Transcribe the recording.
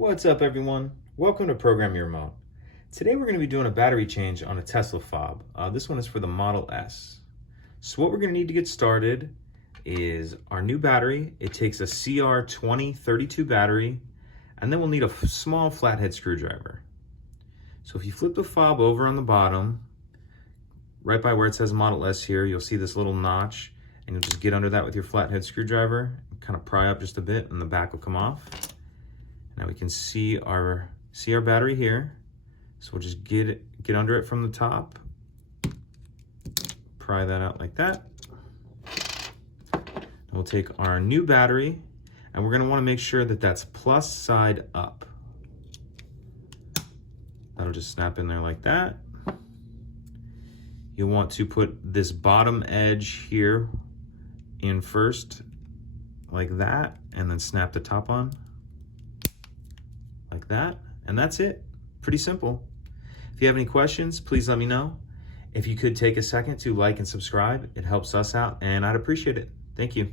What's up, everyone? Welcome to Program Your Remote. Today we're going to be doing a battery change on a Tesla fob. This one is for the Model S. So what we're going to need to get started is our new battery. It takes a CR2032 battery, and then we'll need a small flathead screwdriver. So if you flip the fob over on the bottom, right by where it says Model S here, you'll see this little notch, and you'll just get under that with your flathead screwdriver and kind of pry up just a bit, and the back will come off. Now we can see our battery here. So we'll just get under it from the top, pry that out like that. And we'll take our new battery, and we're going to want to make sure that that's plus side up. That'll just snap in there like that. You'll want to put this bottom edge here in first, like that, and then snap the top on like that, and that's it. Pretty simple. If you have any questions, please let me know. If you could take a second to like and subscribe, it helps us out, and I'd appreciate it. Thank you.